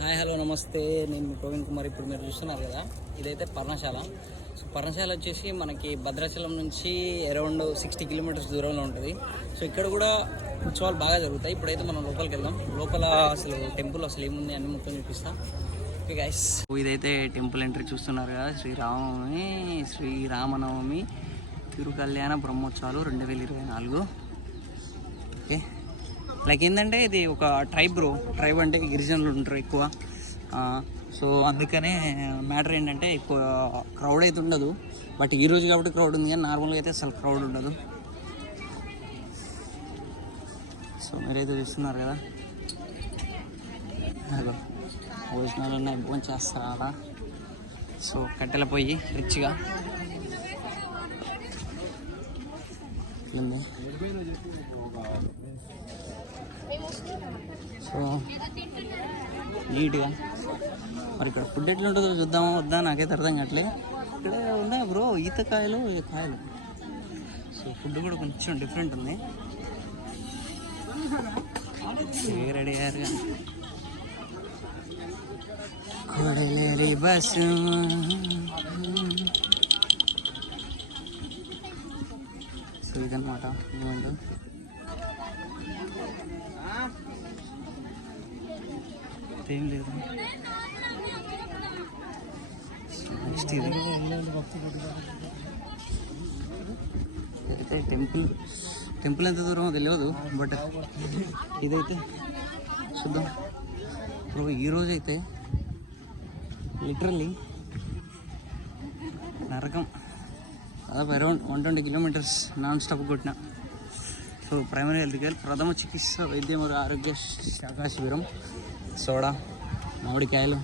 Hi hello నమస్తే, నేను మీ ప్రవీణ్ కుమార్. ఇప్పుడు మీరు చూస్తున్నారు కదా, ఇదైతే పర్ణశాల. సో పర్ణశాల వచ్చేసి మనకి భద్రాచలం నుంచి అరౌండ్ 60 కిలోమీటర్స్ దూరంలో ఉంటుంది. సో ఇక్కడ కూడా ఉత్సవాలు బాగా జరుగుతాయి. ఇప్పుడైతే మనం లోపలికి వెళ్దాం. లోపల అసలు టెంపుల్ అసలు ఏముంది అన్ని మొత్తం చూపిస్తాం. ఓకే గైస్, ఇదైతే టెంపుల్ ఎంట్రీ చూస్తున్నారు కదా, శ్రీరామనవమి తిరుకల్యాణ బ్రహ్మోత్సవాలు 2024. ఓకే, లైక్ ఏంటంటే ఇది ఒక ట్రైబ్ అంటే గిరిజనులు ఉంటారు ఎక్కువ. సో అందుకనే మ్యాటర్ ఏంటంటే ఎక్కువ క్రౌడ్ అయితే ఉండదు. బట్ ఈరోజు కాబట్టి క్రౌడ్ ఉంది, కానీ నార్మల్గా అయితే అసలు క్రౌడ్ ఉండదు. సో మీరైతే చూస్తున్నారు కదా, అదో భోజనాలు ఉన్నాయి, భోజనం చేస్తారా. సో కట్టెల పొయ్యి రిచ్గా ఉంది. సో నీట్గా మరి ఇక్కడ ఫుడ్ ఎట్లా ఉంటుందో చూద్దామా వద్దా నాకైతే అర్థం కావట్లే. ఇక్కడ ఉన్నాయి బ్రో ఈతకాయలు కాయలు. సో ఫుడ్ కూడా కొంచెం డిఫరెంట్ ఉంది. రెడీ అయ్యారుగా కొడలేరి బస్సు. సో ఇదన్నమాట మూమెంట్. ఏం లేదు. నెక్స్ట్ ఇదైతే టెంపుల్ ఎంత దూరమో తెలియదు, బట్ ఇదైతే చూద్దాం బ్రో. ఈరోజు అయితే లిటరల్లీ నరకం. దాదాపు అరౌండ్ 120 కిలోమీటర్స్ నాన్ స్టాప్ కొట్టిన. సో ప్రైమరీ హెల్త్ కేర్, ప్రథమ చికిత్స వైద్య మరియు ఆరోగ్య శాఖా శిబిరం, సోడా, మామిడికాయలు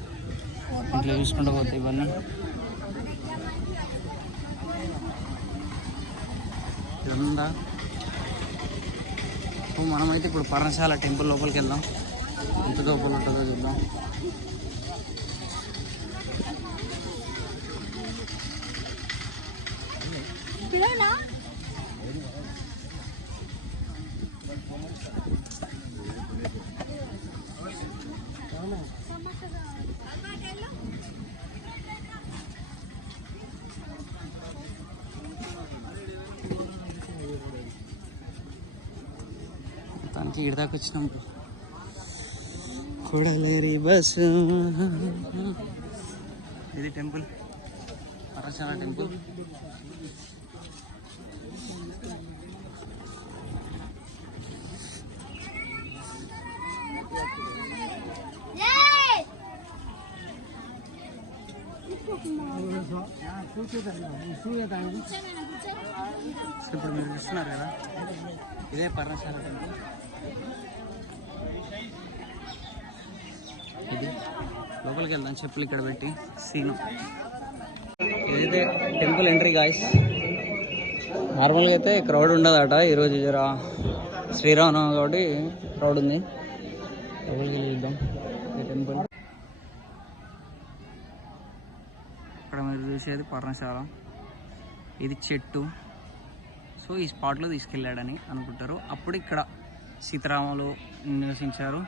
ఇంట్లో చూసుకుంటూ పోతాయి ఇవన్నీ. ఇదంతా. సో మనమైతే ఇప్పుడు పర్ణశాల టెంపుల్ లోపలికి వెళ్దాం. ఎంత లోపల ఉంటుందో చూద్దాం. మొత్తానికి ఇడిదాకా వచ్చినాం. కొడలేరి బస్సు. ఇది టెంపుల్, పర్ణశాల టెంపుల్. ఇప్పుడు మీరు చూస్తున్నారు కదా, ఇదే పర్ణశాల టెంపుల్. ఇది లోపలికి వెళ్దాం. చెప్పులు ఇక్కడ పెట్టి సీను. ఇదైతే టెంపుల్ ఎంట్రీ గాయస్. నార్మల్గా అయితే క్రౌడ్ ఉండదట. ఈరోజు జర శ్రీరామనవమి కాబట్టి క్రౌడ్ ఉంది. లోపలికి వెళ్దాం. ఈ టెంపుల్ ఇక్కడ మీరు చూసేది పర్ణశాల. ఇది చెట్టు. సో ఈ స్పాట్లో తీసుకెళ్ళాడని అనుకుంటారు. అప్పుడు ఇక్కడ సీతారాములు నివసించారు.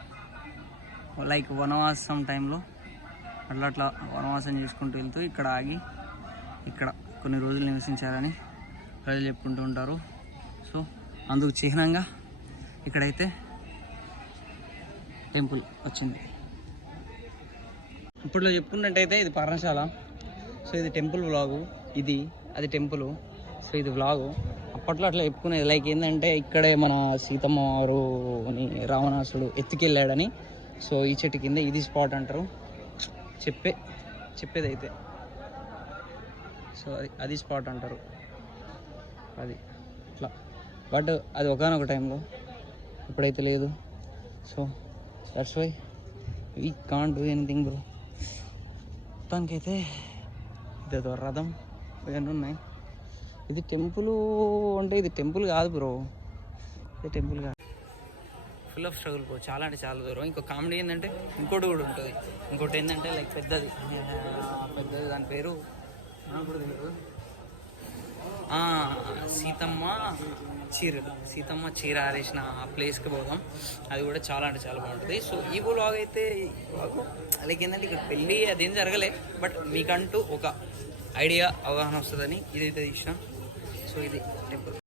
లైక్ వనవాసం టైంలో అట్లా వనవాసం చేసుకుంటూ వెళ్తూ ఇక్కడ ఆగి ఇక్కడ కొన్ని రోజులు నివసించారని ప్రజలు చెప్పుకుంటూ ఉంటారు. సో అందుకు చిహ్నంగా ఇక్కడైతే టెంపుల్ వచ్చింది. ఇప్పట్లో చెప్పుకున్నట్టయితే ఇది పర్ణశాల. సో ఇది టెంపుల్ వ్లాగు, అది టెంపుల్. సో ఇది వ్లాగు. అప్పట్లో అట్లా చెప్పుకునేది. లైక్ ఏంటంటే ఇక్కడే మన సీతమ్మ వారుని రావణాసుడు ఎత్తుకెళ్ళాడని. సో ఈ చెట్టు కింద ఇది స్పాట్ అంటారు. చెప్పేదైతే సో అది స్పాట్ అంటారు. అది అట్లా. బట్ అది ఒకనొక టైంలో, ఇప్పుడైతే లేదు. So that's why we can't do anything bro. మొత్తానికైతే ఇదేదో రథం ఇవన్నీ ఉన్నాయి. ఇది టెంపుల్ అంటే ఇది టెంపుల్ కాదు బ్రో, ఇది టెంపుల్ కాదు. ఫుల్ ఆఫ్ స్ట్రగుల్ బ్రో, చాలా అంటే చాలా దూరం. ఇంకో కామెడీ ఏంటంటే ఇంకోటి కూడా ఉంటుంది. ఇంకోటి ఏంటంటే లైక్ పెద్దది దాని పేరు నాకు కూడా తెలియదు. సీతమ్మ చీరలు, సీతమ్మ చీర ఆరేసిన ఆ ప్లేస్కి పోదాం. అది కూడా చాలా అంటే చాలా బాగుంటుంది. సో ఈ వ్లాగ్ అయితే లైక్ ఏంటంటే ఇక్కడ పెళ్ళి అదేం జరగలే, బట్ మీకంటూ ఒక ఐడియా అవగాహన వస్తుందని ఇదైతే తీసిన. సో ఇది టెంపుల్.